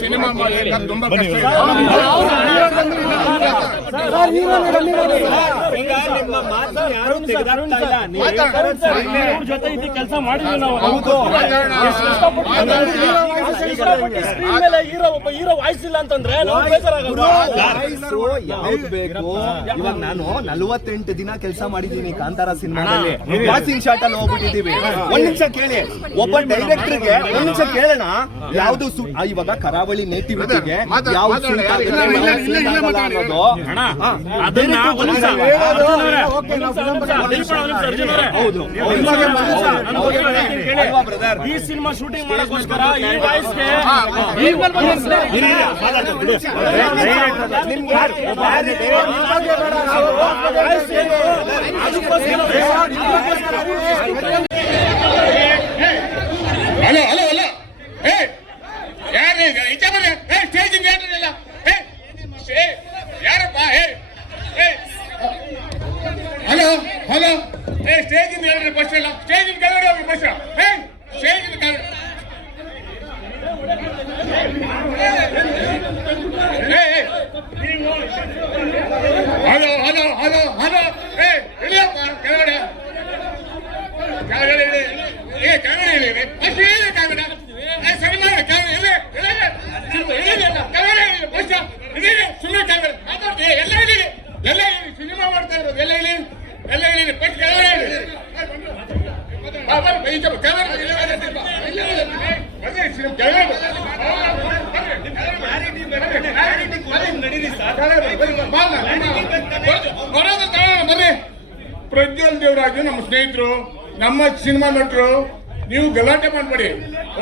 Cinema ತುಂಬಾ ಕಷ್ಟ ಕೆಲಸ ಮಾಡಿದ್ವಿ ನಾವು. ಹೀರೋ ವಾಯ್ಸ್ ಇಲ್ಲ ಅಂತಂದ್ರೆ ಯಾವ್ದು ಬೇಕು? ಇವಾಗ ನಾನು 48 ದಿನ ಕೆಲಸ ಮಾಡಿದ್ದೀನಿ ಕಾಂತಾರ ಸಿನಿಮಾದಲ್ಲಿ. ಪಾಸಿಂಗ್ ಶಾಟ್ ಅಲ್ಲಿ ಹೋಗ್ಬಿಟ್ಟಿದೀವಿ. ಒಂದ್ ನಿಮಿಷ ಕೇಳಿ, ಒಬ್ಬ ಡೈರೆಕ್ಟರ್ಗೆ ಒಂದ್ ನಿಮಿಷ ಕೇಳೋಣ. ಯಾವ್ದು ಇವಾಗ ಕರಾವಳಿ ನೇಟಿವಿಟಿಗೆ ಯಾವ್ದು ಈ ಸಿನಿಮಾ ಶೂಟಿಂಗ್ ಮಾಡೋಕ್ಕೋಸ್ಕರ ಈ ವಾಯ್ಸ್ಗೆ ಹಲೋ ಹಲೋ ಹಲೋ ಯಾರು ಈಚೆ ಬರ್ರಿ. ಸ್ಟೇಜ್ ಯಾರಲ್ಲ ಯಾರಪ್ಪ? ಹಲೋ ಹಲೋ ಸ್ಟೇಜ್ ಹೇಳ್ರಿ ಬಸ್ ಇಲ್ಲ. ಸ್ಟೇಜ್ ಕೆಳಗಡೆ ಹೋಗಿ ಬಸ್. ಸ್ಟೇಜ್ ಕೆಳಗಡೆ ಹಲೋ ಹಲೋ ಹಲೋ ಹಲೋ ಇಳಿಯಪ್ಪ ಕೆಳಗಡೆ ಕೆಳಗಡೆ ಇಳಿ. ಕೆಳಗಡೆ ಇಳಿ ಬಸ್ ಇಳಿ ಕೆಳಗಡೆ. ಸರಿಮಾಡ ಕೆಳಗಡೆ ಕೆಳಗಡೆ ಬಸ್ ಇಳಿ. ಸುಮ್ಮನೆ ಕೆಳಗಡೆ ಮಾತಾಡ್ತೀವಿ. ಎಲ್ಲ ಇಳಿ ಎಲ್ಲ ಇಳಿ. ಸಿನಿಮಾ ಮಾಡ್ತಾ ಇರೋದು ಎಲ್ಲ ಇಳಿ ಎಲ್ಲ ಇಳಿ. ಬಸ್ ಕೆಳಗಡೆ ಇಳಿ. ಪ್ರಜ್ವಲ್ ದೇವರಾಜು ನಮ್ಮ ಸ್ನೇಹಿತರು, ನಮ್ಮ ಸಿನಿಮಾ ನಟರು. ನೀವು ಗಲಾಟೆ ಮಾಡ್ಬೇಡಿ.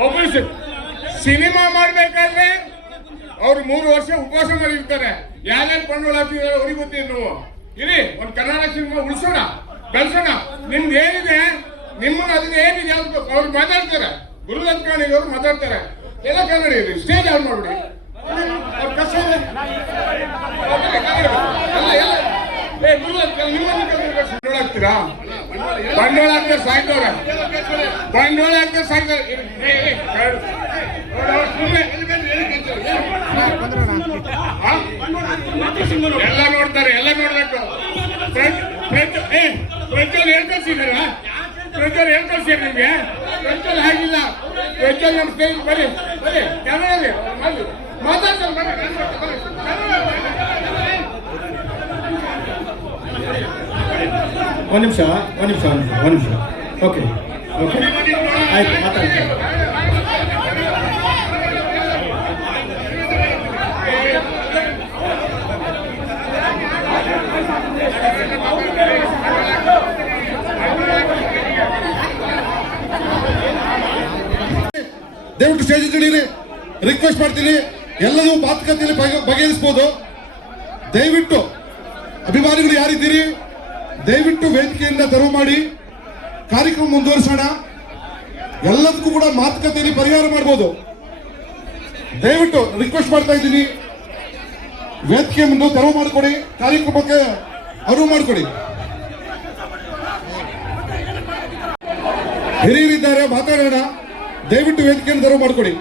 ಒಬ್ಬರು ಸಿನಿಮಾ ಮಾಡ್ಬೇಕಾದ್ರೆ ಅವ್ರು 3 ವರ್ಷ ಉಪವಾಸ ಮಾಡಿರ್ತಾರೆ. ಯಾರ್ಯಾರು ಬಂಡವಾಳ ಹಾಕಿದಾರೆ ಅವ್ರಿಗೆ ಗೊತ್ತಿದೆ. ನೀವು ಇರಿ, ಒಂದು ಕನ್ನಡ ಸಿನಿಮಾ ಉಳಿಸೋಣ, ಬೆಳೆಸೋಣ. ನಿಮ್ದು ಏನಿದೆ ನಿಮ್ಮನ್ನ ಅದನ್ನ ಏನಿದೆ ಅವ್ರು ಮಾತಾಡ್ತಾರೆ. ಗುರುಲಂಕಾಣಿಗೆ ಅವ್ರು ಮಾತಾಡ್ತಾರೆ. ಎಲ್ಲ ಕನ್ನಡ ಇರಿ. ಸ್ಟೇಜ್ ಆನ್ ಮಾಡ್ಬಿಡಿ. ಅವ್ರ ಕಷ್ಟ ಹಾಕ್ತೀರಾ? ಬಂಡವಾಳ ಹಾಕ್ತಾರೆ ಸಾಯ್ತವ್ರೆ. ಬಂಡವಾಳ ಹಾಕ್ತಾರೆ ಸಾಯ್ತಾರೆ. ಎಲ್ಲ ನೋಡ್ತಾರೆ, ಎಲ್ಲ ನೋಡ್ಬೇಕು. ಪ್ರಜ್ವಲ್ ಏನ್ ಕಳ್ಸಿದಾರ? ಪ್ರಜ್ವಲ್ ಏನ್ ಕಳ್ಸಿರ ನಿಮ್ಗೆ? ಪ್ರಜ್ವಲ್ ಹಾಗಿಲ್ಲ. ಪ್ರಜ್ವಲ್ ನಮ್ಮ ಸ್ನೇಹಿತ. ಬರ್ರಿ ಬರ್ರಿ ಕನ್ನಡ ಮಾತಾಡ್ತಾರೆ. ಒಂದು ನಿಮಿಷ ಓಕೆ ಓಕೆ ಆಯ್ತು ಮಾತಾಡ್ತೀನಿ. ದಯವಿಟ್ಟು ಸ್ಟೇಜ್ ಇಳಿರಿ, ರಿಕ್ವೆಸ್ಟ್ ಮಾಡ್ತೀನಿ. ಎಲ್ಲರೂ ಮಾತುಕತೆಯಲ್ಲಿ ಬಗೆಹರಿಸಬಹುದು. ದಯವಿಟ್ಟು ಅಭಿಮಾನಿಗಳು ಯಾರಿದ್ದೀರಿ, ದಯವಿಟ್ಟು ವೇದಿಕೆಯಿಂದ ತೆರವು ಮಾಡಿ ಕಾರ್ಯಕ್ರಮ ಮುಂದುವರಿಸೋಣ. ಎಲ್ಲದಕ್ಕೂ ಕೂಡ ಮಾತುಕತೆಯಲ್ಲಿ ಪರಿಹಾರ ಮಾಡಬಹುದು. ದಯವಿಟ್ಟು ರಿಕ್ವೆಸ್ಟ್ ಮಾಡ್ತಾ ಇದ್ದೀನಿ, ವೇದಿಕೆ ಮುಂದೆ ತೆರವು ಮಾಡಿಕೊಡಿ, ಕಾರ್ಯಕ್ರಮಕ್ಕೆ ಅನುವು ಮಾಡಿಕೊಡಿ. ಹಿರಿಯರಿದ್ದಾರೆ, ಮಾತಾಡೋಣ. ದಯವಿಟ್ಟು ವೇದಿಕೆಯನ್ನು ತೆರವು ಮಾಡಿಕೊಡಿ.